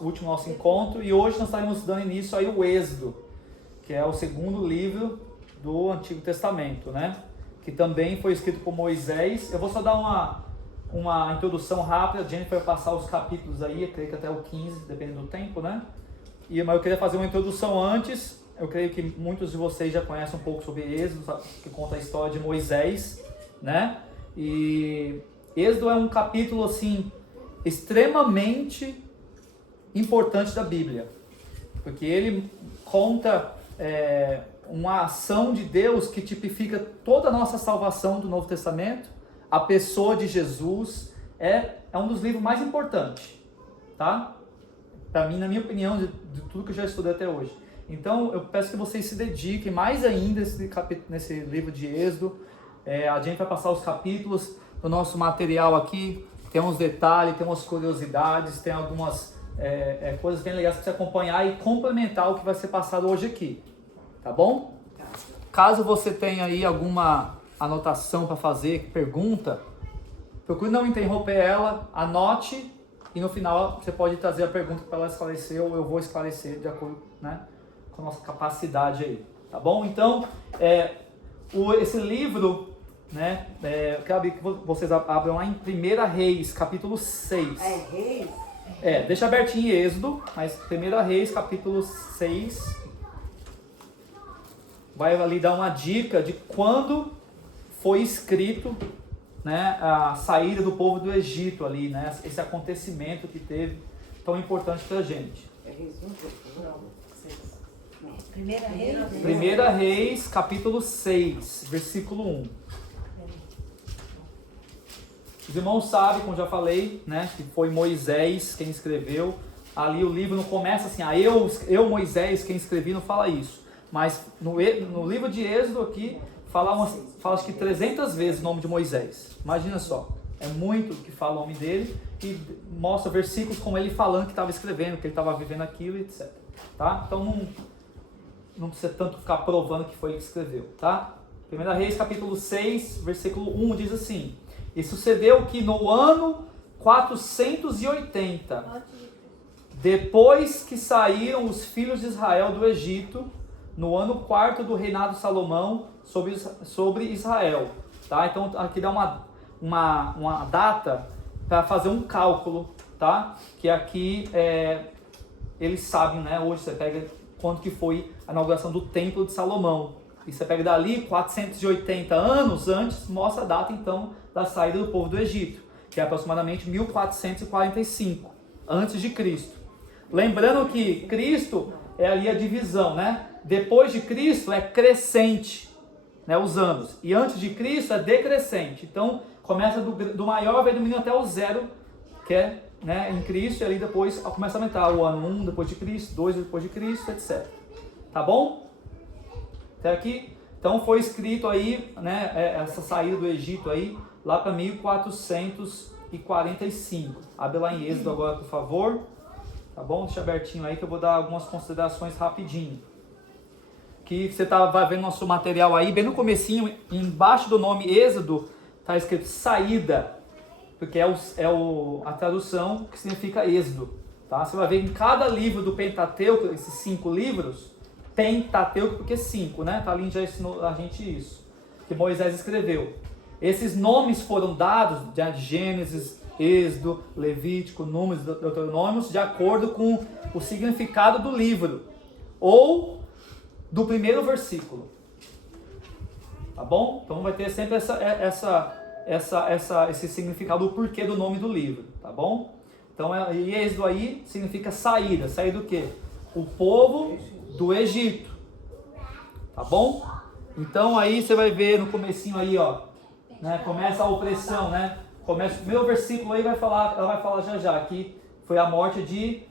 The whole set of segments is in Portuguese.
último nosso encontro, e hoje nós estaremos dando início aí ao Êxodo, que é o segundo livro do Antigo Testamento, né? Que também foi escrito por Moisés. Eu vou só dar uma introdução rápida. A Jennifer vai passar os capítulos aí, eu creio que até o 15, dependendo do tempo, né? Mas eu queria fazer uma introdução antes. Eu creio que muitos de vocês já conhecem um pouco sobre Êxodo, que conta a história de Moisés, né? E Êxodo é um capítulo, assim, extremamente importante da Bíblia, porque ele conta uma ação de Deus que tipifica toda a nossa salvação do Novo Testamento. A pessoa de Jesus é um dos livros mais importantes, tá? Para mim, na minha opinião, de tudo que eu já estudei até hoje. Então, eu peço que vocês se dediquem mais ainda nesse livro de Êxodo. A gente vai passar os capítulos do nosso material aqui. Tem uns detalhes, tem umas curiosidades, tem algumas coisas bem legais para você acompanhar e complementar o que vai ser passado hoje aqui. Tá bom? Caso você tenha aí alguma anotação para fazer, pergunta, procure não interromper ela, anote e no final você pode trazer a pergunta para ela esclarecer ou eu vou esclarecer de acordo, né, com a nossa capacidade aí. Tá bom? Então, esse livro, né, eu quero que vocês abram lá em 1 Reis, capítulo 6. Reis? Deixa abertinho em Êxodo, mas 1 Reis, capítulo 6. Vai ali dar uma dica de quando foi escrito, né, a saída do povo do Egito ali, né, esse acontecimento que teve tão importante para a gente. Primeira Reis, capítulo 6, versículo 1. Os irmãos sabem, como já falei, né, que foi Moisés quem escreveu. Ali o livro não começa assim, eu Moisés quem escrevi, não fala isso. Mas no livro de Êxodo aqui, fala acho que 300 vezes o nome de Moisés. Imagina só, é muito que fala o nome dele e mostra versículos como ele falando que estava escrevendo, que ele estava vivendo aquilo, etc. Tá? Então não precisa tanto ficar provando que foi ele que escreveu. Tá? 1 Reis capítulo 6, versículo 1 diz assim: E sucedeu que no ano 480, depois que saíram os filhos de Israel do Egito, no ano 4º do reinado de Salomão sobre Israel. Tá? Então aqui dá uma data para fazer um cálculo, tá? Que aqui eles sabem, né? Hoje você pega quando que foi a inauguração do Templo de Salomão. E você pega dali 480 anos antes, mostra a data então da saída do povo do Egito, que é aproximadamente 1445 antes de Cristo. Lembrando que Cristo é ali a divisão, né? Depois de Cristo é crescente, né, os anos. E antes de Cristo é decrescente. Então começa do maior, vai diminuindo até o zero, que é, né, em Cristo. E ali depois começa a aumentar o ano 1 depois de Cristo, 2 depois de Cristo, etc. Tá bom? Até aqui. Então foi escrito aí, né, essa saída do Egito aí, lá para 1445. Abre lá em Êxodo agora, por favor. Tá bom? Deixa abertinho aí que eu vou dar algumas considerações rapidinho. Que você vai vendo nosso material aí, bem no comecinho, embaixo do nome Êxodo, está escrito saída, porque a tradução que significa êxodo. Tá? Você vai ver em cada livro do Pentateuco, esses 5 livros, Pentateuco porque 5, né? Tá ali já ensinou a gente isso, que Moisés escreveu. Esses nomes foram dados de Gênesis, Êxodo, Levítico, Números, Deuteronômios, de acordo com o significado do livro, ou do primeiro versículo. Tá bom? Então vai ter sempre esse significado, o porquê do nome do livro. Tá bom? Então, Êxodo aí significa saída. Sair do quê? O povo do Egito. Tá bom? Então aí você vai ver no comecinho aí, ó, né, começa a opressão, né? Começa o primeiro versículo aí, ela vai falar já que foi a morte de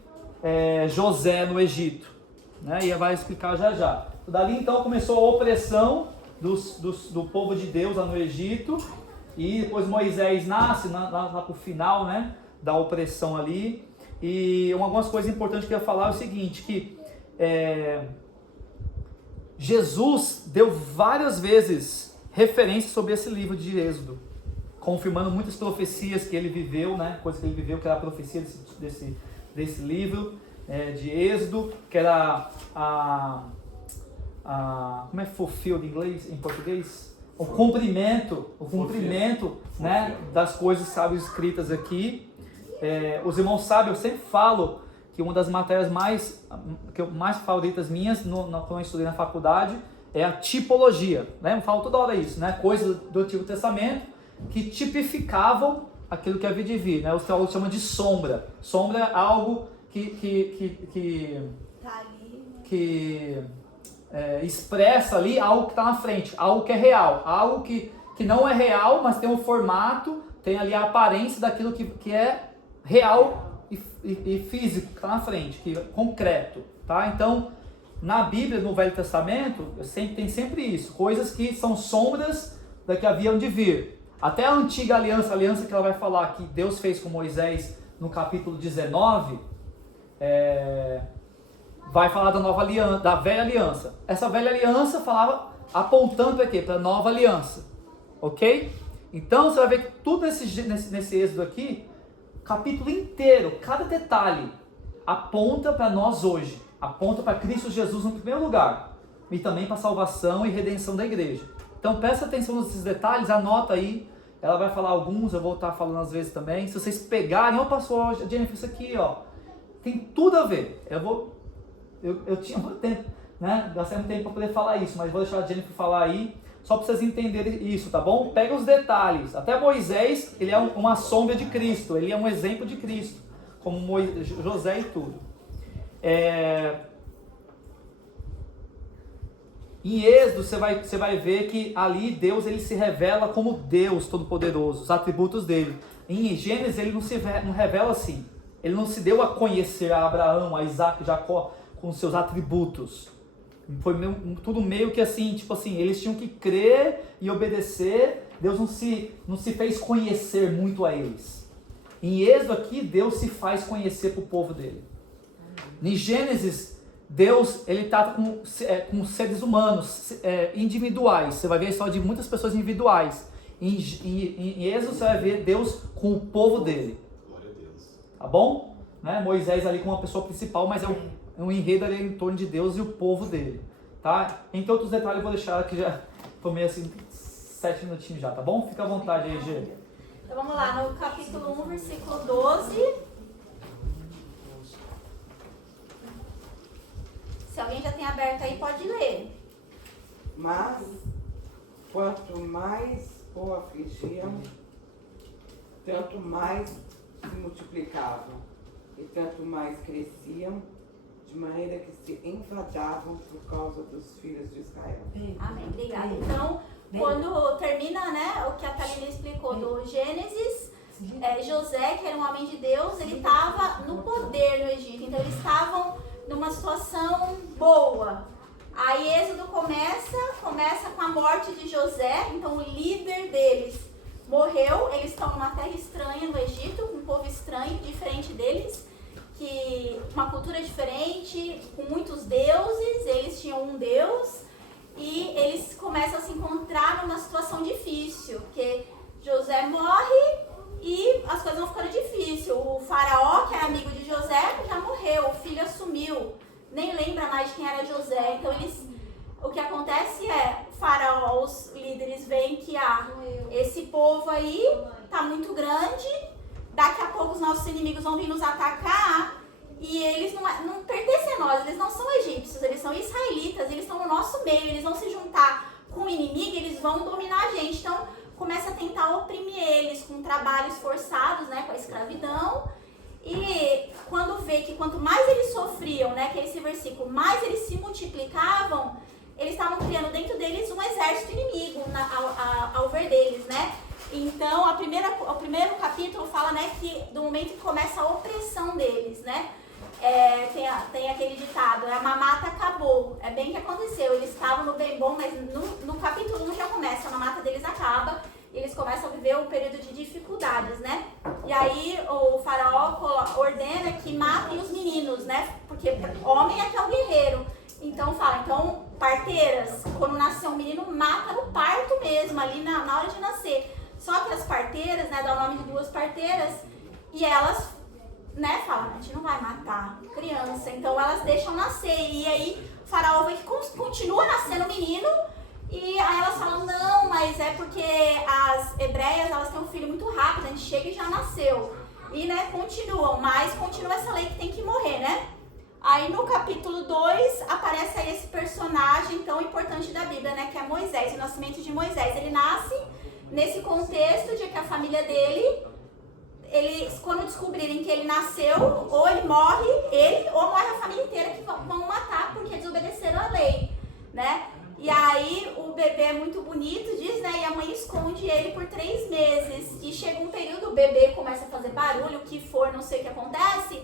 José no Egito, né? E ela vai explicar já. Dali então começou a opressão do povo de Deus lá no Egito, e depois Moisés nasce lá pro final, né, da opressão ali. E algumas coisas importantes que eu ia falar é o seguinte, que Jesus deu várias vezes referências sobre esse livro de confirmando muitas profecias que ele viveu, né? Coisas que ele viveu, que era a profecia desse livro de Êxodo, que era como é fulfilled em inglês, em português? O cumprimento, né, das coisas que estavam escritas aqui. Os irmãos sabem, eu sempre falo que uma das matérias mais favoritas minhas, quando eu estudei na faculdade, é a tipologia, né? Eu falo toda hora isso, né? Coisas do Antigo Testamento que tipificavam aquilo que havia de vir, né? Os teólogos chamam de sombra. Sombra é algo que expressa ali algo que está na frente, algo que é real, algo que não é real, mas tem um formato, tem ali a aparência daquilo que é real e físico, que está na frente, que é concreto, tá? Então, na Bíblia, no Velho Testamento, tem sempre isso, coisas que são sombras da que haviam de vir. Até a antiga aliança, a aliança que ela vai falar que Deus fez com Moisés no capítulo 19, vai falar da nova aliança, da velha aliança. Essa velha aliança falava apontando para quê? Para a nova aliança, ok? Então você vai ver que tudo nesse êxodo aqui, capítulo inteiro, cada detalhe aponta para nós hoje, aponta para Cristo Jesus no primeiro lugar e também para a salvação e redenção da igreja. Então presta atenção nesses detalhes, anota aí, ela vai falar alguns, eu vou estar falando às vezes também. Se vocês pegarem, pastor Jennifer, isso aqui, tem tudo a ver. Eu tinha muito tempo, né? Gastei muito tempo para poder falar isso, mas vou deixar a Jennifer falar aí, só para vocês entenderem isso, tá bom? Pega os detalhes. Até Moisés, ele é uma sombra de Cristo, ele é um exemplo de Cristo, como José e tudo. Em Êxodo você vai ver que ali Deus ele se revela como Deus Todo-Poderoso, os atributos dele. Em Gênesis ele não revela assim. Ele não se deu a conhecer a Abraão, a Isaac, a Jacó com seus atributos. Foi tudo meio que assim, tipo assim, eles tinham que crer e obedecer. Deus não se fez conhecer muito a eles. Em Êxodo aqui, Deus se faz conhecer para o povo dele. Em Gênesis, Deus ele está com seres humanos individuais. Você vai ver a história de muitas pessoas individuais. Em Êxodo você vai ver Deus com o povo dele. Glória a Deus. Tá bom? Né? Moisés ali com uma pessoa principal, mas é um enredo ali em torno de Deus e o povo dele. Tá? Entre outros detalhes eu vou deixar que já tomei assim 7 minutinhos já, tá bom? Fica à vontade aí, Gê. Então vamos lá, no capítulo 1, versículo 12. Se alguém já tem aberto aí, pode ler. Mas, quanto mais o afligiam, tanto mais se multiplicavam, e tanto mais cresciam, de maneira que se enfadavam por causa dos filhos de Israel. Amém, obrigada. Então, quando termina, né, o que a Thalina explicou do Gênesis, José, que era um homem de Deus, ele estava no poder no Egito. Então, eles estavam numa situação boa. Aí Êxodo começa com a morte de José. Então, o líder deles morreu. Eles estão numa terra estranha no Egito, um povo estranho, diferente deles, que uma cultura diferente, com muitos deuses. Eles tinham um Deus e eles começam a se encontrar numa situação difícil, porque José morre e as coisas vão ficando difíceis. O faraó, que era amigo de José, já morreu, o filho assumiu, nem lembra mais de quem era José. Então o que acontece o faraó, os líderes veem que esse povo aí tá muito grande, daqui a pouco os nossos inimigos vão vir nos atacar e eles não pertencem a nós, eles não são egípcios, eles são israelitas, eles estão no nosso meio, eles vão se juntar com o inimigo, eles vão dominar a gente. Então começa a tentar oprimir eles com trabalhos forçados, né, com a escravidão. E quando vê que quanto mais eles sofriam, né, que é esse versículo, mais eles se multiplicavam, eles estavam criando dentro deles um exército inimigo ao ver deles, né? Então, o primeiro capítulo fala, né, que do momento que começa a opressão deles, né? Tem aquele ditado, a mamata acabou. É bem o que aconteceu. Eles estavam no bem bom, mas no capítulo 1 já começa, a mamata deles acaba. E eles começam a viver um período de dificuldades, né? E aí o faraó ordena que matem os meninos, né? Porque homem é que é o guerreiro. Então parteiras, quando nascer um menino, mata no parto mesmo, ali na hora de nascer. Só que as parteiras, né, dá o nome de 2 parteiras, e elas né, fala, a gente não vai matar criança, então elas deixam nascer, e aí o faraó vê que continua nascendo menino, e aí elas falam, não, mas é porque as hebreias, elas têm um filho muito rápido, a gente chega e já nasceu, e né, continuam, mas continua essa lei que tem que morrer, né? Aí no capítulo 2 aparece aí esse personagem tão importante da Bíblia, né, que é Moisés, o nascimento de Moisés. Ele nasce nesse contexto de que a família dele, eles, quando descobrirem que ele nasceu, ou ele morre, ou morre a família inteira, que vão matar porque desobedeceram a lei, né? E aí o bebê é muito bonito, diz, né? E a mãe esconde ele por 3 meses. E chega um período, o bebê começa a fazer barulho, o que for, não sei o que acontece,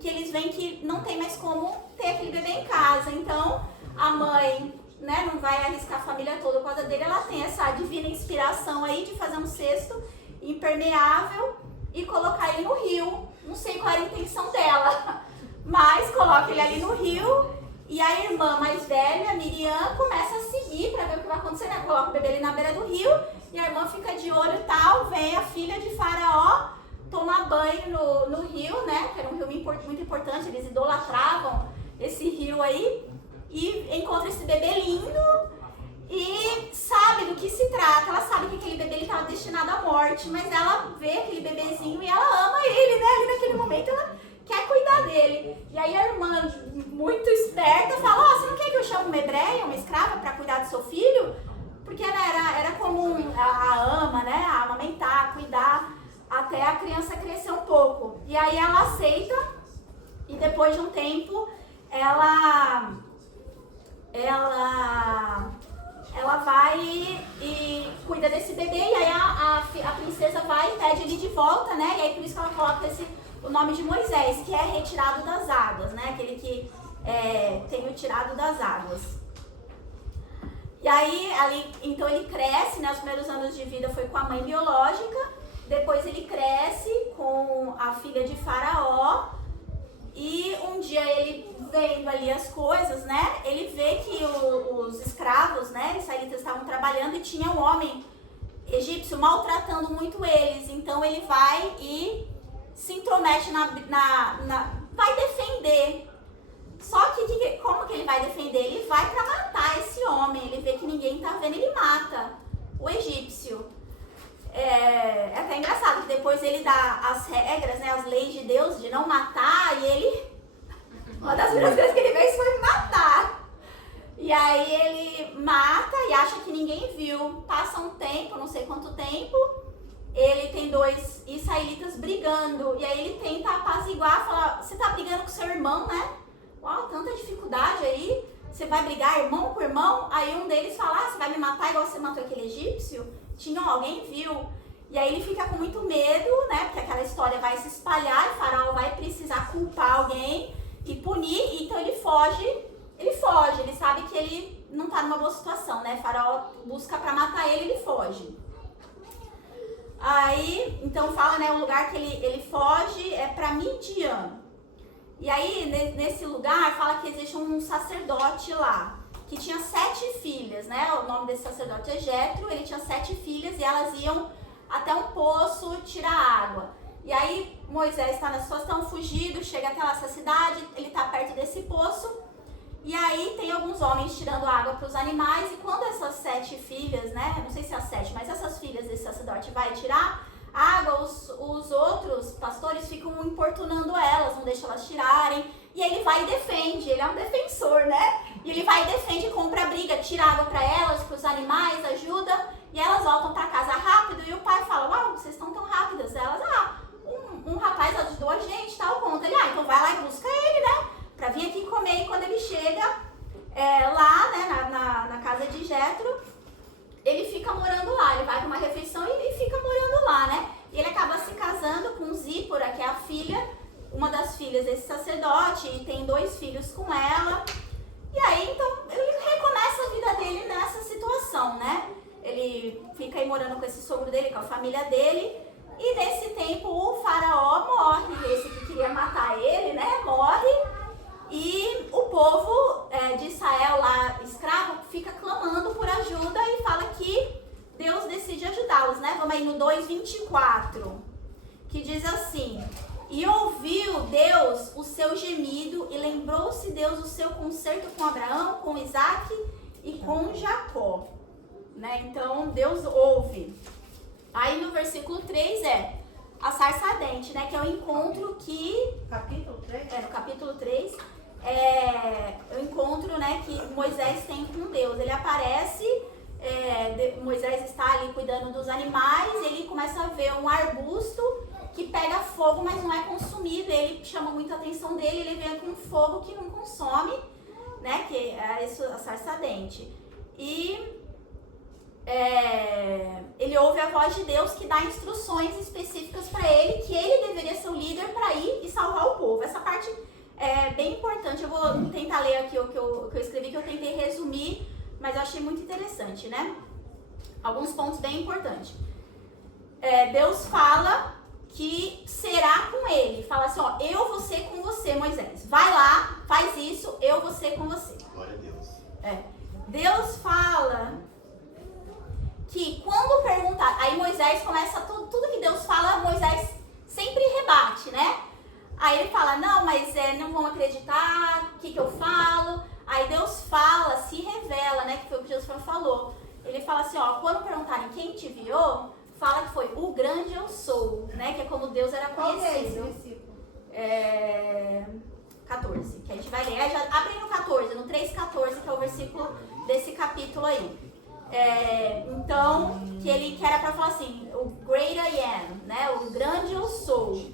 que eles veem que não tem mais como ter aquele bebê em casa. Então a mãe, né, não vai arriscar a família toda por causa dele, ela tem essa divina inspiração aí de fazer um cesto impermeável e colocar ele no rio. Não sei qual era a intenção dela, mas coloca ele ali no rio. E a irmã mais velha, Miriam, começa a seguir para ver o que vai acontecer, né? Coloca o bebê ali na beira do rio e a irmã fica de olho e tal. Vem a filha de Faraó tomar banho no rio, né? Que era um rio muito importante, eles idolatravam esse rio aí. E encontra esse bebê lindo e sabe do que se trata. Ela sabe que aquele bebê estava destinado à morte, mas ela vê aquele bebezinho e ela ama ele, né? Ali naquele momento ela quer cuidar dele. E aí a irmã, muito esperta, fala, você não quer que eu chame uma hebreia, uma escrava, para cuidar do seu filho? Porque era comum a ama, né, a amamentar, cuidar, até a criança crescer um pouco. E aí ela aceita, e depois de um tempo, ela vai e cuida desse bebê, e aí a princesa vai e pede ele de volta, né, e aí por isso que ela coloca o nome de Moisés, que é retirado das águas, né? Aquele que tem o tirado das águas. E aí, então ele cresce, né? Os primeiros anos de vida foi com a mãe biológica, depois ele cresce com a filha de Faraó, e um dia ele vendo ali as coisas, né? Ele vê que os escravos, né? Israelitas estavam trabalhando e tinha um homem egípcio maltratando muito eles, então ele vai e se intromete vai defender. Só que como que ele vai defender? Ele vai para matar esse homem. Ele vê que ninguém tá vendo, ele mata o egípcio. É até engraçado que depois ele dá as regras, né, as leis de Deus de não matar, e uma das primeiras coisas que ele fez foi matar. E aí ele mata e acha que ninguém viu. Passa um tempo, não sei quanto tempo, ele tem 2 israelitas brigando, e aí ele tenta apaziguar, fala, você tá brigando com seu irmão, né? Uau, tanta dificuldade aí, você vai brigar irmão com irmão? Aí um deles fala, você vai me matar igual você matou aquele egípcio? Alguém viu? E aí ele fica com muito medo, né? Porque aquela história vai se espalhar, e Faraó vai precisar culpar alguém e punir, então ele foge, ele sabe que ele não tá numa boa situação, né? Faraó busca pra matar ele foge. Aí, então fala, né, o lugar que ele foge é para Midian. E aí, nesse lugar, fala que existe um sacerdote lá, que tinha 7 filhas, né? O nome desse sacerdote é Jetro, ele tinha 7 filhas e elas iam até um poço tirar água. E aí, Moisés está na situação, fugido, chega até lá, essa cidade, ele está perto desse poço. E aí tem alguns homens tirando água para os animais, e quando essas 7 filhas, né, não sei se é as 7, mas essas filhas desse sacerdote vai tirar água, os outros pastores ficam importunando elas, não deixam elas tirarem, e aí ele vai e defende, ele é um defensor, né, e ele vai e defende, compra a briga, tira água para elas, para os animais, ajuda, e elas voltam para casa rápido, e o pai fala, uau, vocês estão tão rápidas, elas, um rapaz ajudou a gente, tal, conta, ele, então vai lá e busca ele, né, pra vir aqui comer. E quando ele chega lá, né, na casa de Jetro, ele fica morando lá, ele vai para uma refeição e fica morando lá, né? E ele acaba se casando com Zípora, que é a filha, uma das filhas desse sacerdote, e tem 2 filhos com ela. E aí, então, ele recomeça a vida dele nessa situação, né? Ele fica aí morando com esse sogro dele, com a família dele, e nesse tempo o faraó morre, esse que queria matar ele, né, morre. E o povo de Israel lá, escravo, fica clamando por ajuda e fala que Deus decide ajudá-los, né? Vamos aí no 2:24, que diz assim, e ouviu gemido e lembrou-se Deus do seu concerto com Abraão, com Isaac e com Jacó. Né? Então, Deus ouve. Aí no versículo 3 a sarça ardente, né? Que é o encontro que... Capítulo 3? No capítulo 3, o encontro, né, que Moisés tem com Deus. Ele aparece, Moisés está ali cuidando dos animais, ele começa a ver um arbusto que pega fogo, mas não é consumido. Ele chama muita atenção dele, ele vem com fogo que não consome, né, que é isso, a sarça ardente. E ele ouve a voz de Deus que dá instruções específicas para ele, que ele deveria ser o líder para ir e salvar o povo. Essa parte é bem importante. Eu vou tentar ler aqui o que eu escrevi, que eu tentei resumir, mas eu achei muito interessante, né? Alguns pontos bem importantes. Deus fala que será com ele. Fala assim, ó, eu vou ser com você, Moisés. Vai lá, faz isso, eu vou ser com você. Glória a Deus. Deus fala que quando perguntar, aí Moisés começa, tudo que Deus fala, Moisés sempre rebate, né? Aí ele fala, não, mas não vão acreditar, o que eu falo? Aí Deus fala, se revela, né? Que foi o que Jesus falou. Ele fala assim, ó, quando perguntarem quem te enviou, fala que foi o grande eu sou, né? Que é como Deus era conhecido. Qual é esse versículo? 14, que a gente vai ler. Aí já abre no 14, no 3:14, que é o versículo desse capítulo aí. Então, que era para falar assim, o great I am, né? O grande eu sou.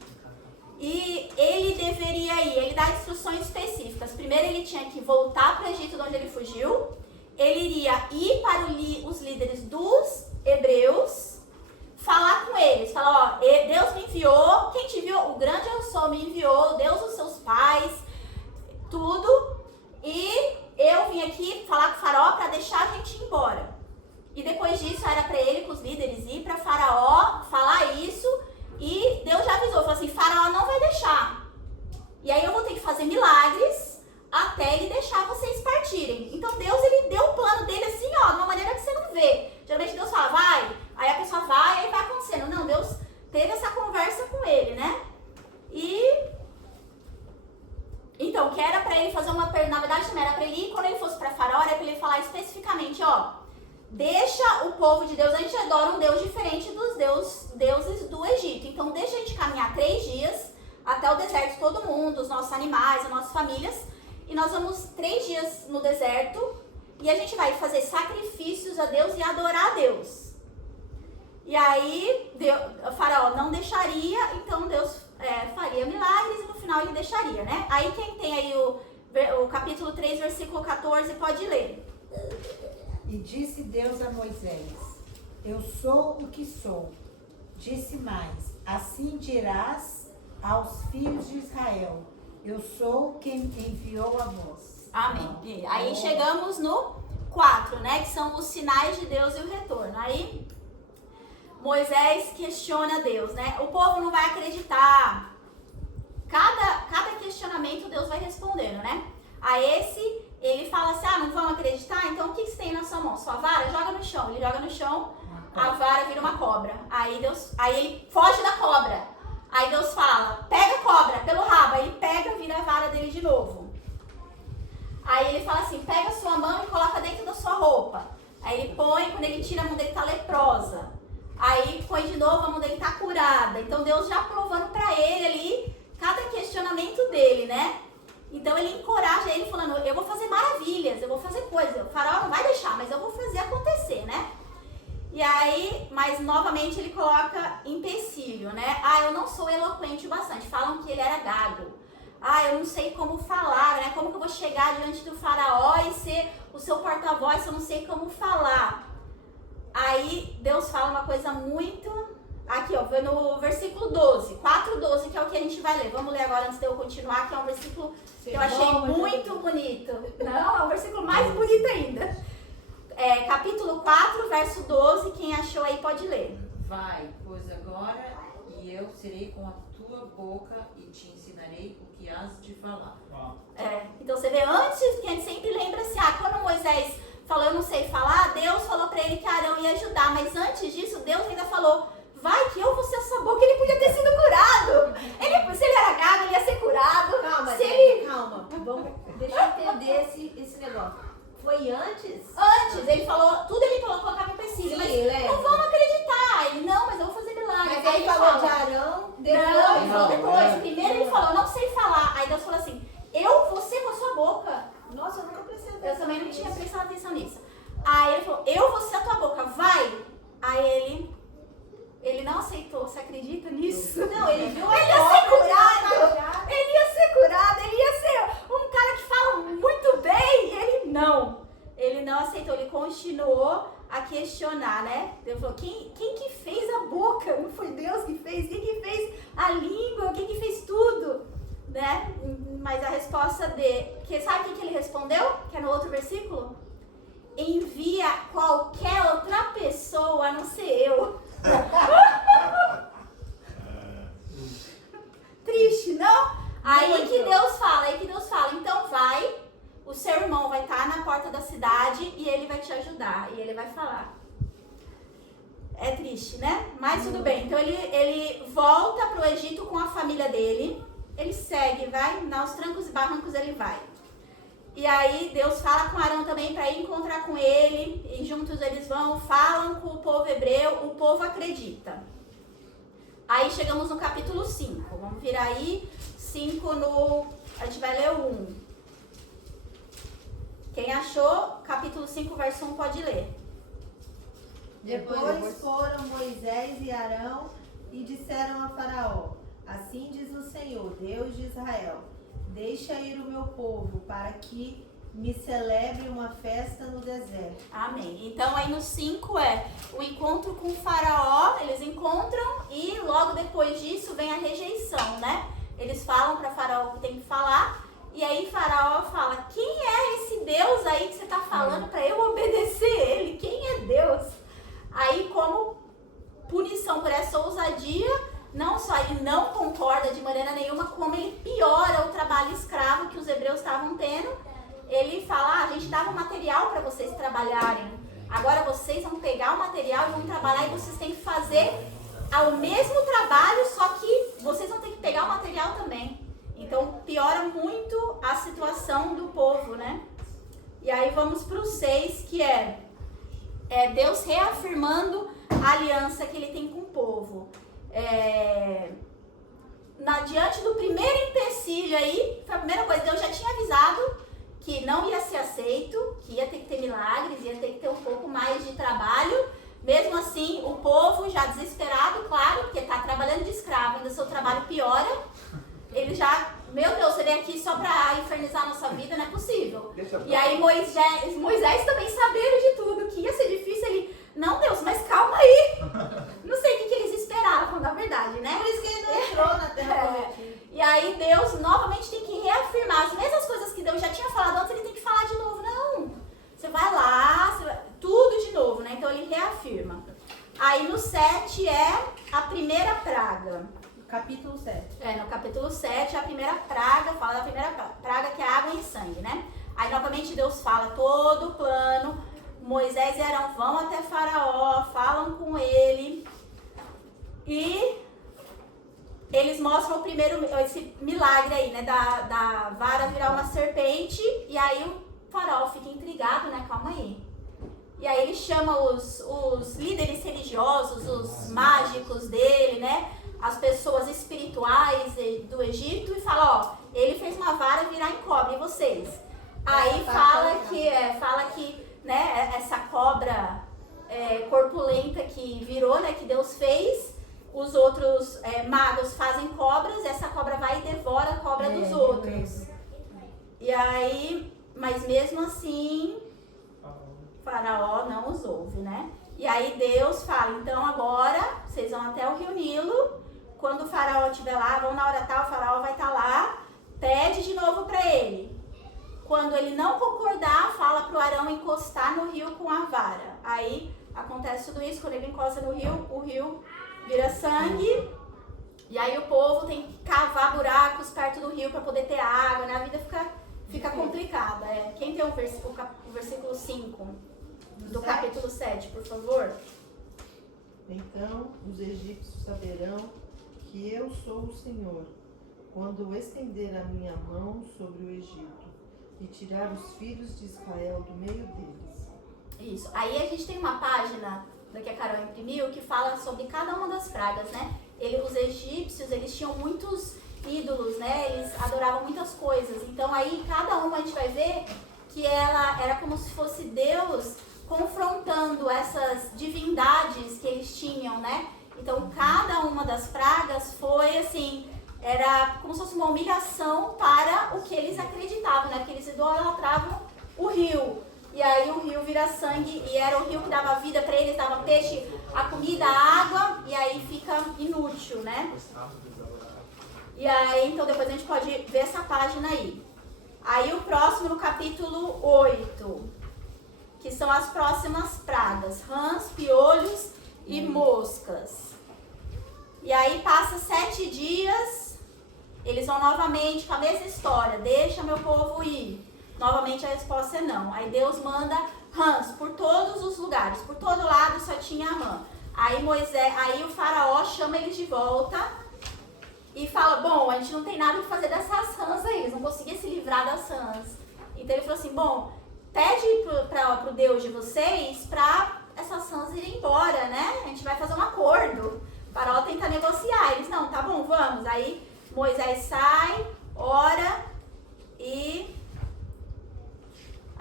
E ele deveria ir, ele dá instruções específicas. Primeiro ele tinha que voltar para o Egito, de onde ele fugiu. Ele iria ir para os líderes dos hebreus, falar com eles. Falar, ó, Deus me enviou, quem te enviou? O grande eu sou me enviou, Deus dos seus pais, tudo. E eu vim aqui falar com o faraó para deixar a gente ir embora. E depois disso era para ele, com os líderes, ir para faraó, falar isso. E Deus já avisou, falou assim, faraó não vai deixar. E aí eu vou ter que fazer milagres até ele deixar vocês partirem. Então Deus, ele deu o plano dele assim, ó, de uma maneira que você não vê. Geralmente Deus fala, vai, aí a pessoa vai, aí vai acontecendo. Não, Deus teve essa conversa com ele, né? Então, que era pra ele fazer uma, na verdade também era pra ele ir, quando ele fosse pra faraó, era pra ele falar especificamente, ó, deixa o povo de Deus, a gente adora um Deus diferente dos deuses do Egito. Então deixa a gente caminhar 3 dias até o deserto, todo mundo, os nossos animais, as nossas famílias. E nós vamos 3 dias no deserto e a gente vai fazer sacrifícios a Deus e adorar a Deus. E aí o faraó não deixaria, então Deus faria milagres e no final ele deixaria, né? Aí quem tem aí o capítulo 3, versículo 14, pode ler. E disse Deus a Moisés, eu sou o que sou. Disse mais, assim dirás aos filhos de Israel, eu sou quem enviou a vós. Amém. E aí chegamos no 4, né? Que são os sinais de Deus e o retorno. Aí Moisés questiona Deus, né? O povo não vai acreditar. Cada questionamento Deus vai respondendo, né? A esse, ele fala assim, não vão acreditar? Então o que você tem na sua mão? Sua vara? Joga no chão. Ele joga no chão, a vara vira uma cobra. Aí ele foge da cobra. Aí Deus fala, pega a cobra pelo rabo. Aí ele pega, vira a vara dele de novo. Aí ele fala assim, pega a sua mão e coloca dentro da sua roupa. Aí ele põe, quando ele tira, a mão dele tá leprosa. Aí põe de novo, a mão dele tá curada. Então Deus já provando pra ele ali, cada questionamento dele, né? Então ele encoraja ele falando, eu vou fazer maravilhas, eu vou fazer coisas. O faraó não vai deixar, mas eu vou fazer acontecer, né? E aí, mas novamente ele coloca empecilho, né? Eu não sou eloquente o bastante. Falam que ele era gago. Eu não sei como falar, né? Como que eu vou chegar diante do faraó e ser o seu porta-voz se eu não sei como falar? Aí Deus fala uma coisa muito... Aqui, ó, no versículo 12, 4:12, que é o que a gente vai ler. Vamos ler agora antes de eu continuar, que é um versículo que eu achei muito bonito. Não, é um versículo mais bonito ainda. Capítulo 4, verso 12, quem achou aí pode ler. Vai, pois agora e eu serei com a tua boca e te ensinarei o que has de falar. Então você vê, antes, que a gente sempre lembra assim, quando Moisés falou, eu não sei falar, Deus falou pra ele que Arão ia ajudar, mas antes disso, Deus ainda falou, vai que eu vou ser a sua boca, ele podia ter sido curado. Se ele era gago, ele ia ser curado. Não, mas se ele Deixa eu entender esse negócio. Foi antes? Antes, ele falou, tudo ele falou, colocava empecilho, mas não vamos acreditar. Ele, não, mas eu vou fazer milagre. Mas Aí ele falou de Arão, depois. Não, ele falou depois. Não, Primeiro ele falou, não sei falar. Aí Deus falou assim, eu vou ser com a sua boca. Nossa, eu nunca prestei atenção. Eu também não tinha prestado atenção nisso. Aí ele falou, eu vou ser a tua boca, vai. Aí ele não aceitou, você acredita nisso? Não, ele viu a Ele ia ser curado! Já. Ele ia ser curado, ele ia ser um cara que fala muito bem. E ele não. Ele não aceitou, ele continuou a questionar, né? Ele falou, quem que fez a boca? Não foi Deus que fez? Quem que fez a língua? Quem que fez tudo? Né? Mas a resposta dele, sabe o que ele respondeu? Que é no outro versículo? Envia qualquer outra pessoa a não ser eu. Triste, não? Aí que Deus fala, então vai, o seu irmão vai estar na porta da cidade e ele vai te ajudar, e ele vai falar. É triste, né? Mas tudo bem, então ele volta pro Egito com a família dele, ele segue, vai, aos trancos e barrancos ele vai. E aí Deus fala com Arão também para ir encontrar com ele, e juntos eles vão, falam com o povo hebreu, o povo acredita. Aí chegamos no capítulo 5, vamos virar aí, 5 a gente vai ler o 1. Quem achou, capítulo 5, verso 1, pode ler. Depois foram Moisés e Arão e disseram a Faraó: assim diz o Senhor, Deus de Israel: deixa ir o meu povo para que me celebre uma festa no deserto. Amém. Então aí no 5 é o encontro com o Faraó, eles encontram e logo depois disso vem a rejeição, né? Eles falam para Faraó o que tem que falar e aí Faraó fala, quem é esse Deus aí que você está falando para eu obedecer ele? Quem é Deus? Aí como punição por essa ousadia, não só ele não concorda de maneira nenhuma, como ele piora o trabalho escravo que os hebreus estavam tendo. Ele fala, a gente dava material para vocês trabalharem, agora vocês vão pegar o material e vão trabalhar e vocês têm que fazer o mesmo trabalho, só que vocês vão ter que pegar o material também. Então piora muito a situação do povo, né? E aí vamos para o 6, que é Deus reafirmando a aliança que ele tem com o povo. Diante do primeiro empecilho aí, foi a primeira coisa, Deus já tinha avisado que não ia ser aceito, que ia ter que ter milagres, ia ter que ter um pouco mais de trabalho. Mesmo assim, o povo já desesperado, claro, porque está trabalhando de escravo, ainda o seu trabalho piora. Ele já, meu Deus, você vem aqui só para infernizar a nossa vida, não é possível. E aí Moisés também sabendo de tudo, que ia ser difícil, ele, não Deus, mas calma aí. Não sei o que eles esperavam, na verdade, né? Por isso que ele não entrou na terra prometida. E aí Deus novamente tem que reafirmar as mesmas coisas que Deus já tinha falado antes, ele tem que falar de novo. Não, você vai lá, tudo de novo, né? Então ele reafirma. Aí no 7 é a primeira praga. Capítulo 7. No capítulo 7 a primeira praga, fala da primeira praga que é água e sangue, né? Aí novamente Deus fala todo o plano, Moisés e Arão vão até Faraó, falam com ele e eles mostram o primeiro, esse milagre aí, né, da vara virar uma serpente, e aí o Faraó fica intrigado, né, calma aí. E aí ele chama os líderes religiosos, os mágicos dele, né, as pessoas espirituais do Egito, e fala, ó, ele fez uma vara virar em cobra, e vocês? Aí fala que, né, essa cobra corpulenta que virou, né, que Deus fez, os outros magos fazem cobras, essa cobra vai e devora a cobra dos outros. E aí, mas mesmo assim, Faraó não os ouve, né? E aí Deus fala, então agora vocês vão até o rio Nilo, quando o Faraó estiver lá, vão na hora tal, o Faraó vai estar lá, pede de novo para ele. Quando ele não concordar, fala para o Arão encostar no rio com a vara. Aí acontece tudo isso, quando ele encosta no rio, o rio vira sangue, e aí o povo tem que cavar buracos perto do rio para poder ter água, né? A vida fica complicada. Quem tem o versículo 5 do capítulo 7, por favor? Então os egípcios saberão que eu sou o Senhor, quando eu estender a minha mão sobre o Egito e tirar os filhos de Israel do meio deles. Isso. Aí a gente tem uma página que a Carol imprimiu que fala sobre cada uma das pragas, né? Os egípcios, eles tinham muitos ídolos, né? Eles adoravam muitas coisas. Então aí cada uma a gente vai ver que ela era como se fosse Deus confrontando essas divindades que eles tinham, né? Então cada uma das pragas foi assim, era como se fosse uma humilhação para o que eles acreditavam, né? Porque eles idolatravam o rio. E aí o rio vira sangue e era o rio que dava vida para eles, dava peixe, a comida, a água, e aí fica inútil, né? E aí, então depois a gente pode ver essa página aí. Aí o próximo no capítulo 8, que são as próximas pragas, rãs, piolhos e moscas. E aí passa 7 dias, eles vão novamente com a mesma história, deixa meu povo ir. Novamente a resposta é não. Aí Deus manda rãs por todos os lugares, por todo lado só tinha rã. Aí o faraó chama eles de volta e fala, bom, a gente não tem nada que fazer dessas rãs aí, eles não conseguiam se livrar das rãs. Então ele falou assim, bom, pede pro Deus de vocês para essas rãs irem embora, né? A gente vai fazer um acordo. O faraó tenta negociar, eles, não, tá bom, vamos. Aí Moisés sai, ora e...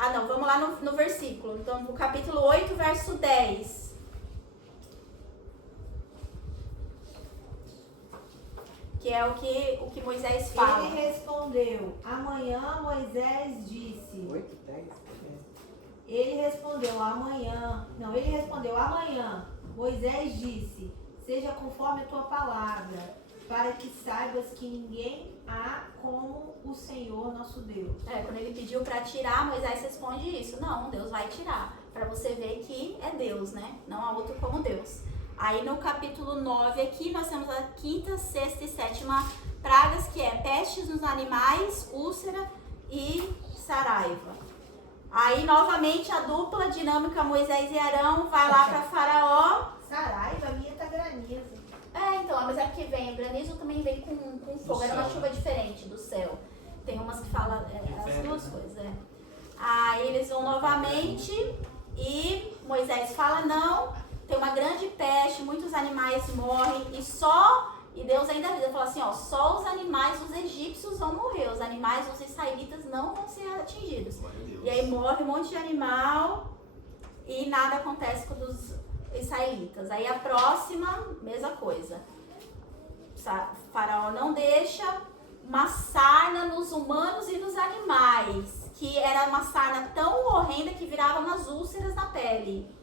Ah, não, vamos lá no versículo. Então, no capítulo 8, verso 10. Que é o que Moisés fala. Ele respondeu, amanhã Moisés disse... 8, 10. Ele respondeu, amanhã... Não, ele respondeu, amanhã. Moisés disse, seja conforme a tua palavra, para que saibas que ninguém há como o Senhor nosso Deus. Quando ele pediu para tirar, Moisés responde isso. Não, Deus vai tirar. Para você ver que é Deus, né? Não há outro como Deus. Aí no capítulo 9 aqui, nós temos a 5ª, 6ª e 7ª pragas, que é pestes nos animais, úlcera e saraiva. Aí novamente a dupla dinâmica Moisés e Arão vai lá para Faraó. Saraiva, a minha tá granizo. Então, mas é porque vem, o granizo também vem com fogo, era uma chuva diferente do céu. Tem umas que falam as duas coisas, Aí eles vão novamente e Moisés fala não, tem uma grande peste, muitos animais morrem e Deus ainda avisa, fala assim, ó, só os animais dos egípcios vão morrer, os animais dos israelitas não vão ser atingidos. E aí morre um monte de animal e nada acontece com os israelitas. Aí a próxima, mesma coisa. O faraó não deixa uma sarna nos humanos e nos animais, que era uma sarna tão horrenda que virava umas úlceras na pele.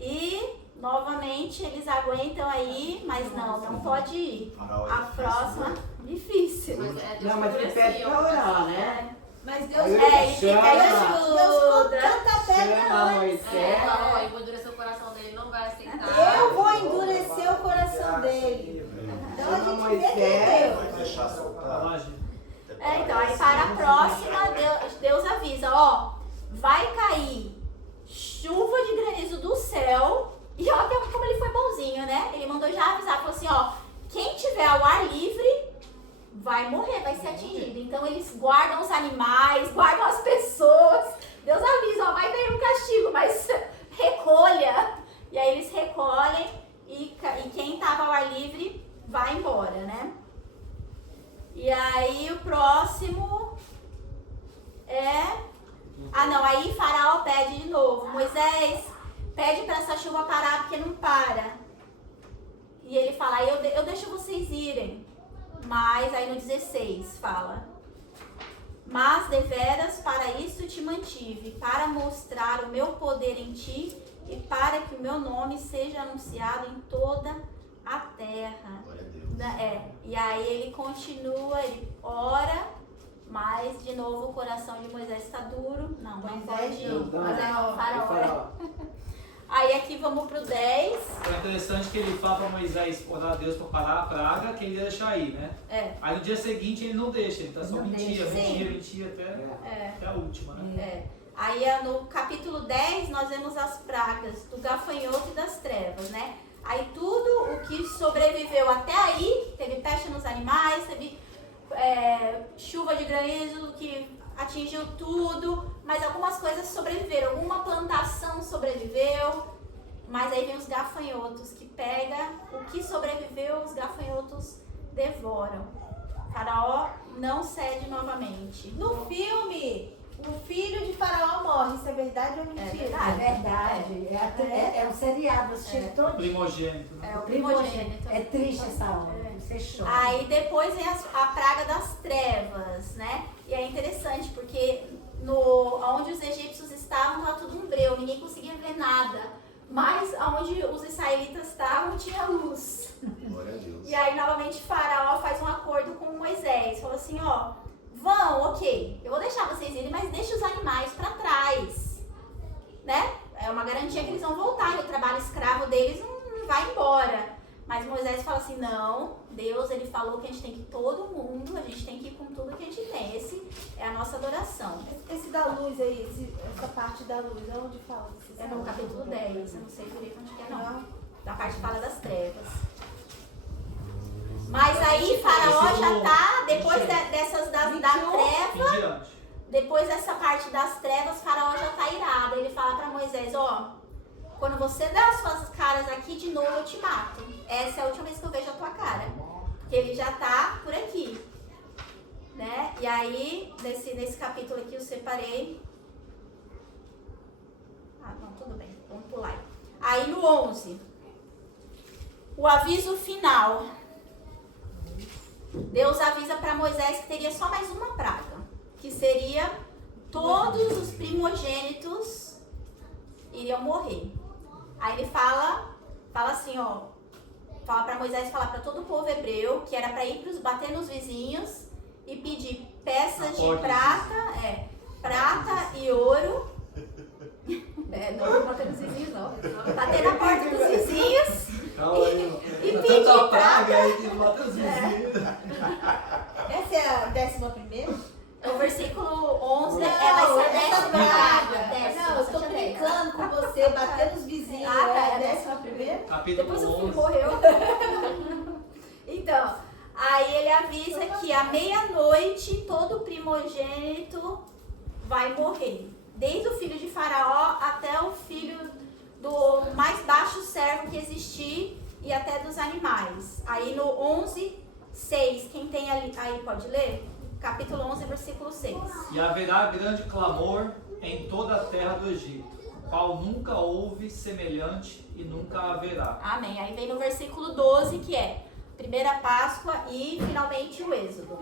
E novamente eles aguentam aí, mas não pode ir. A próxima, difícil. Não, mas ele pede pra orar, né? Mas Deus Aí Deus com tanta pedra chama antes. Eu vou endurecer o coração dele, não vai aceitar. Eu vou endurecer o coração dele. Então a gente vê que é Deus. Deixar soltar. Então aí para a próxima, Deus avisa, ó, vai cair chuva de granizo do céu. E olha como ele foi bonzinho, né? Ele mandou já avisar, falou assim, ó, quem tiver ao ar livre vai morrer, vai ser atingido. Então eles guardam os animais, guardam as pessoas. Deus avisa, ó, vai cair um castigo, mas recolha. E aí eles recolhem e quem estava ao ar livre vai embora, né? E aí o próximo é... aí Faraó pede de novo, Moisés, pede para essa chuva parar porque não para. E ele fala, eu deixo vocês irem. Mas aí no 16 fala, mas deveras para isso te mantive, para mostrar o meu poder em ti e para que o meu nome seja anunciado em toda a terra. Glória a Deus. E aí ele continua, ele ora, mas de novo o coração de Moisés está duro, não pode ir, mas é o faraó. Aí aqui vamos pro 10. É interessante que ele fala para Moisés orar a Deus para parar a praga, que ele ia deixar aí, né? Aí no dia seguinte ele não deixa, ele tá só mentia até a última, né? Aí no capítulo 10 nós vemos as pragas do gafanhoto e das trevas, né? Aí tudo o que sobreviveu até aí, teve peste nos animais, teve chuva de granizo que atingiu tudo, mas algumas coisas sobreviveram. Alguma plantação sobreviveu, mas aí vem os gafanhotos que pega o que sobreviveu, os gafanhotos devoram. Faraó não cede novamente. No filme, o filho de Faraó morre. Isso é verdade ou mentira? É verdade. É um seriado, assisti todo. Primogênito. Né? É o primogênito. É triste essa hora. Você chora. Aí depois vem a praga das trevas, né? E é interessante porque onde os egípcios estavam estava tudo um breu, ninguém conseguia ver nada. Mas onde os israelitas estavam tinha luz. Glória a Deus. E aí novamente Faraó faz um acordo com Moisés, falou assim, ó, vão, ok, eu vou deixar vocês irem, mas deixa os animais para trás, né? É uma garantia que eles vão voltar e o trabalho escravo deles não vai embora. Mas Moisés fala assim, não, Deus, ele falou que a gente tem que ir todo mundo, a gente tem que ir com tudo que a gente tem. Esse é a nossa adoração. Esse da luz aí, essa parte da luz, onde fala? É no capítulo 10, eu não sei direito onde que é não. Da parte que fala das trevas. Mas aí Faraó já tá, depois dessas da treva, depois dessa parte das trevas, Faraó já tá irado. Ele fala pra Moisés, ó, quando você der as suas caras aqui de novo, eu te mato. Essa é a última vez que eu vejo a tua cara. Porque ele já tá por aqui. Né? E aí, nesse capítulo aqui eu separei. Ah, não, tudo bem. Vamos pular. Aí no 11. O aviso final. Deus avisa para Moisés que teria só mais uma praga. Que seria todos os primogênitos iriam morrer. Aí ele fala assim, ó. Fala para Moisés falar para todo o povo hebreu que era para ir bater nos vizinhos e pedir peças de prata, prata e ouro. Não vou bater nos vizinhos, não. Bater na porta dos vizinhos e pedir prata. Essa é a 11ª? O versículo 11 vai ser essa 10ª praga. Não, eu tô brincando com você, bater nos vizinhos. É a 11ª? Capítulo Depois o filho 11. morreu. Então, aí ele avisa que à meia-noite todo primogênito vai morrer. Desde o filho de Faraó até o filho do mais baixo servo que existir e até dos animais. Aí no 11:6, quem tem ali, aí pode ler? Capítulo 11, versículo 6. E haverá grande clamor em toda a terra do Egito, qual nunca houve semelhante e nunca haverá. Amém. Aí vem no versículo 12, que é primeira Páscoa e finalmente o Êxodo.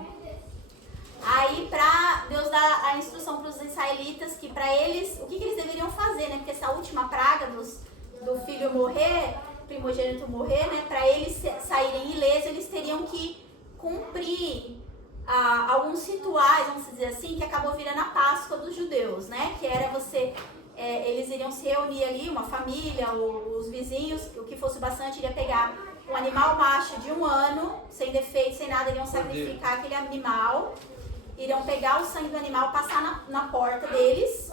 Aí pra Deus dar a instrução para os israelitas que para eles, o que eles deveriam fazer, né? Porque essa última praga do filho morrer, primogênito morrer, né? Para eles saírem ilesos, eles teriam que cumprir alguns rituais, vamos dizer assim, que acabou virando a Páscoa dos judeus, né? Que era eles iriam se reunir ali, uma família, os vizinhos, o que fosse bastante, iria pegar um animal macho de 1 ano, sem defeito, sem nada, iriam sacrificar aquele animal, iriam pegar o sangue do animal, passar na porta deles,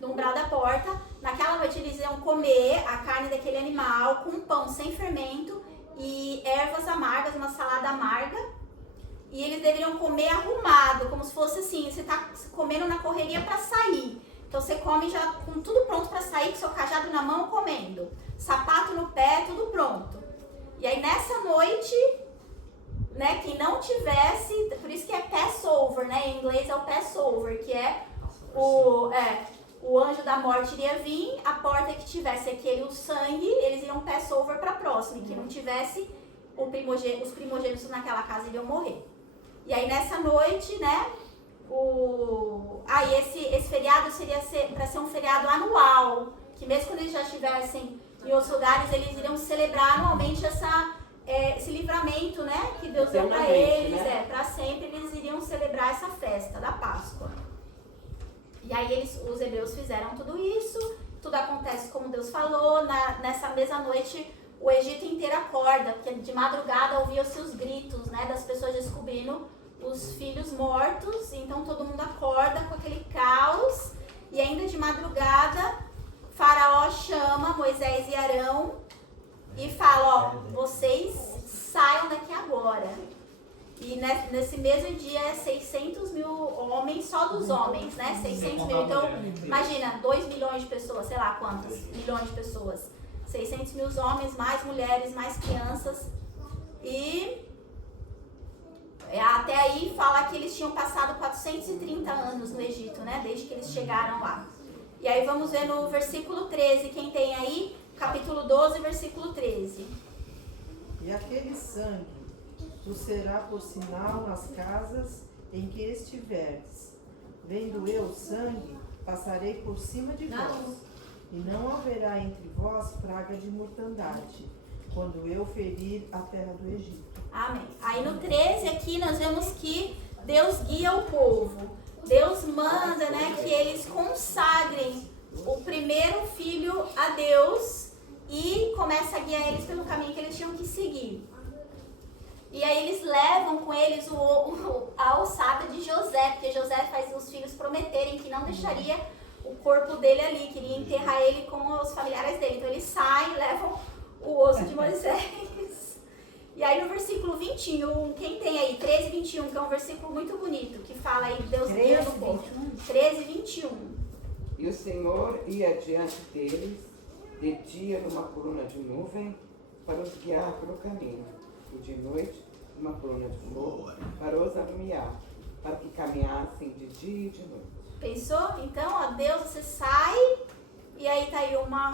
no umbral da porta. Naquela noite eles iam comer a carne daquele animal com pão sem fermento e ervas amargas, uma salada amarga. E eles deveriam comer arrumado, como se fosse assim, você tá comendo na correria para sair. Então você come já com tudo pronto para sair, com seu cajado na mão comendo. Sapato no pé, tudo pronto. E aí nessa noite, né, quem não tivesse, por isso que é Passover, né, em inglês é o Passover, que é o anjo da morte iria vir, a porta que tivesse o sangue, eles iriam Passover para a próxima, e que não tivesse os primogênitos naquela casa iriam morrer. E aí nessa noite, né, esse feriado seria para ser um feriado anual, que mesmo quando eles já estivessem em outros lugares, eles iriam celebrar anualmente esse livramento, né, que Deus deu para eles, né? Para sempre eles iriam celebrar essa festa da Páscoa. E aí os hebreus fizeram tudo isso, tudo acontece como Deus falou. Nessa mesma noite o Egito inteiro acorda, porque de madrugada ouviam-se os gritos, né, das pessoas descobrindo os filhos mortos. Então todo mundo acorda com aquele caos, e ainda de madrugada Faraó chama Moisés e Arão e fala, ó, vocês saiam daqui agora. E nesse mesmo dia, 600 mil homens, só dos homens, né? 600 mil. Então, imagina, 2 milhões de pessoas, sei lá quantas milhões de pessoas. 600 mil homens, mais mulheres, mais crianças. E até aí fala que eles tinham passado 430 anos no Egito, né? Desde que eles chegaram lá. E aí vamos ver no versículo 13, quem tem aí, capítulo 12, versículo 13. E aquele sangue tu será por sinal nas casas em que estiveres. Vendo eu o sangue, passarei por cima de vós, e não haverá entre vós praga de mortandade, quando eu ferir a terra do Egito. Amém. Aí no 13 aqui nós vemos que Deus guia o povo. Deus manda, né, que eles consagrem o primeiro filho a Deus e começa a guiar eles pelo caminho que eles tinham que seguir. E aí eles levam com eles a ossada de José, porque José faz os filhos prometerem que não deixaria o corpo dele ali, queria enterrar ele com os familiares dele. Então eles saem, levam o osso de Moisés. E aí no versículo 21, quem tem aí? 13, 21, que é um versículo muito bonito, que fala aí Deus guiando o povo. 13, 21. E o Senhor ia diante deles, de dia numa coluna de nuvem, para os guiar pelo caminho, e de noite numa coluna de fogo, para os alumiar, para que caminhassem de dia e de noite. Pensou? Então, ó, Deus, você sai, e aí tá aí uma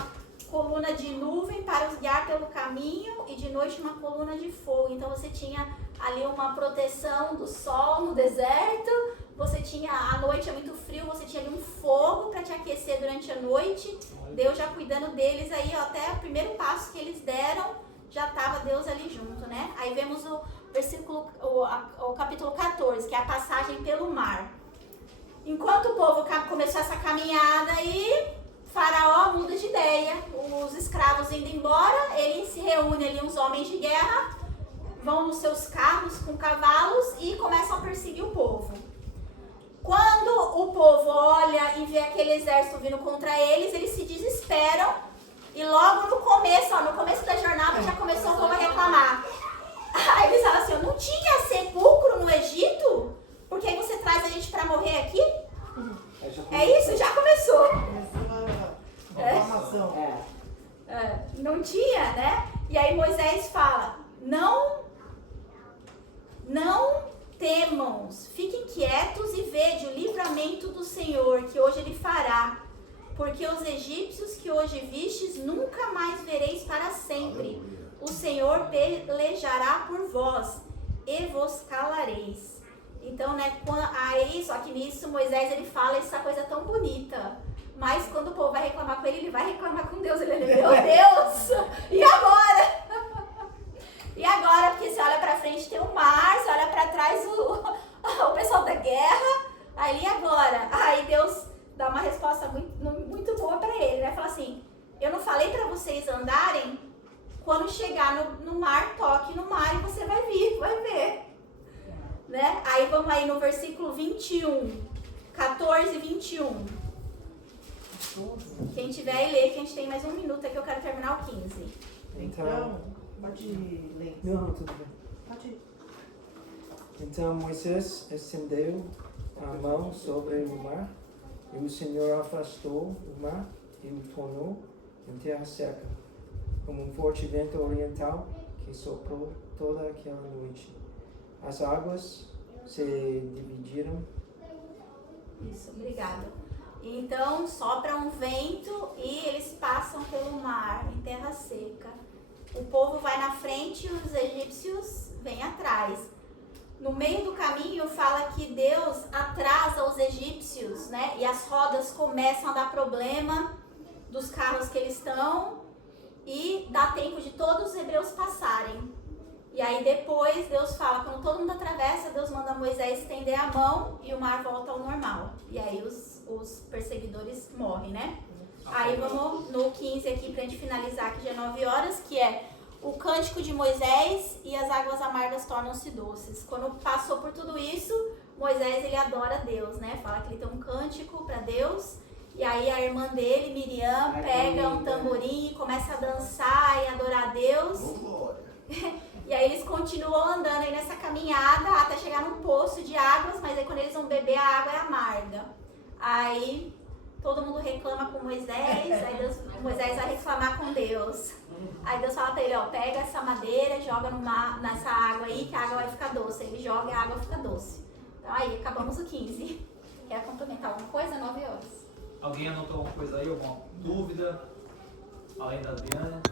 coluna de nuvem para os guiar pelo caminho, e de noite uma coluna de fogo. Então você tinha ali uma proteção do sol no deserto, você tinha, à noite é muito frio, você tinha ali um fogo para te aquecer durante a noite, Deus já cuidando deles aí, ó, até o primeiro passo que eles deram, já estava Deus ali junto, né? Aí vemos o versículo, o capítulo 14, que é a passagem pelo mar. Enquanto o povo começou essa caminhada aí, Faraó muda de ideia, os escravos indo embora, ele se reúne ali uns homens de guerra, vão nos seus carros com cavalos e começam a perseguir o povo. Quando o povo olha e vê aquele exército vindo contra eles se desesperam e logo no começo da jornada já começou o povo a reclamar. Aí eles falam assim, não tinha sepulcro no Egito? Por que você traz a gente para morrer aqui? É isso? Já começou. Não tinha, né? E aí Moisés fala, não temam, fiquem quietos e vede o livramento do Senhor, que hoje ele fará. Porque os egípcios que hoje vistes, nunca mais vereis para sempre. O Senhor pelejará por vós e vos calareis. Então, né, aí, só que nisso Moisés ele fala essa coisa tão bonita. Mas quando o povo vai reclamar com ele vai reclamar com Deus. Ele meu Deus, e agora? E agora? Porque você olha pra frente tem o mar, você olha pra trás o pessoal da guerra. Aí agora? Aí Deus dá uma resposta muito boa pra ele, né? Fala assim, eu não falei pra vocês andarem? Quando chegar no mar, toque no mar e você vai ver. Né? Aí vamos aí no versículo 21, 14 e 21. Quem tiver aí, lê, que a gente tem mais um minuto aqui, eu quero terminar o 15. Então, pode ler. Não, tudo bem. Pode ir. Então Moisés estendeu a mão sobre o mar, e o Senhor afastou o mar e o tornou em terra seca, como um forte vento oriental que soprou toda aquela noite. As águas se dividiram. Isso, obrigada. Então sopra um vento e eles passam pelo mar em terra seca. O povo vai na frente e os egípcios vêm atrás. No meio do caminho fala que Deus atrasa os egípcios, né? E as rodas começam a dar problema dos carros que eles estão e dá tempo de todos os hebreus passarem. E aí depois Deus fala, quando todo mundo atravessa, Deus manda Moisés estender a mão e o mar volta ao normal. E aí os perseguidores morrem, né? Aí vamos no 15 aqui pra gente finalizar, que já é 9 horas, que é o cântico de Moisés e as águas amargas tornam-se doces. Quando passou por tudo isso, Moisés ele adora Deus, né? Fala que ele tem um cântico para Deus. E aí a irmã dele, Miriam, pega um tamborim e começa a dançar e adorar a Deus. E aí eles continuam andando aí nessa caminhada até chegar num poço de águas, mas aí quando eles vão beber, a água é amarga. Aí todo mundo reclama com Moisés, aí Moisés vai reclamar com Deus. Aí Deus fala pra ele, ó, pega essa madeira, joga nessa água aí que a água vai ficar doce. Ele joga e a água fica doce. Então aí, acabamos o 15. Quer complementar alguma coisa? 9 horas. Alguém anotou alguma coisa aí? Alguma dúvida? Além da Adriana?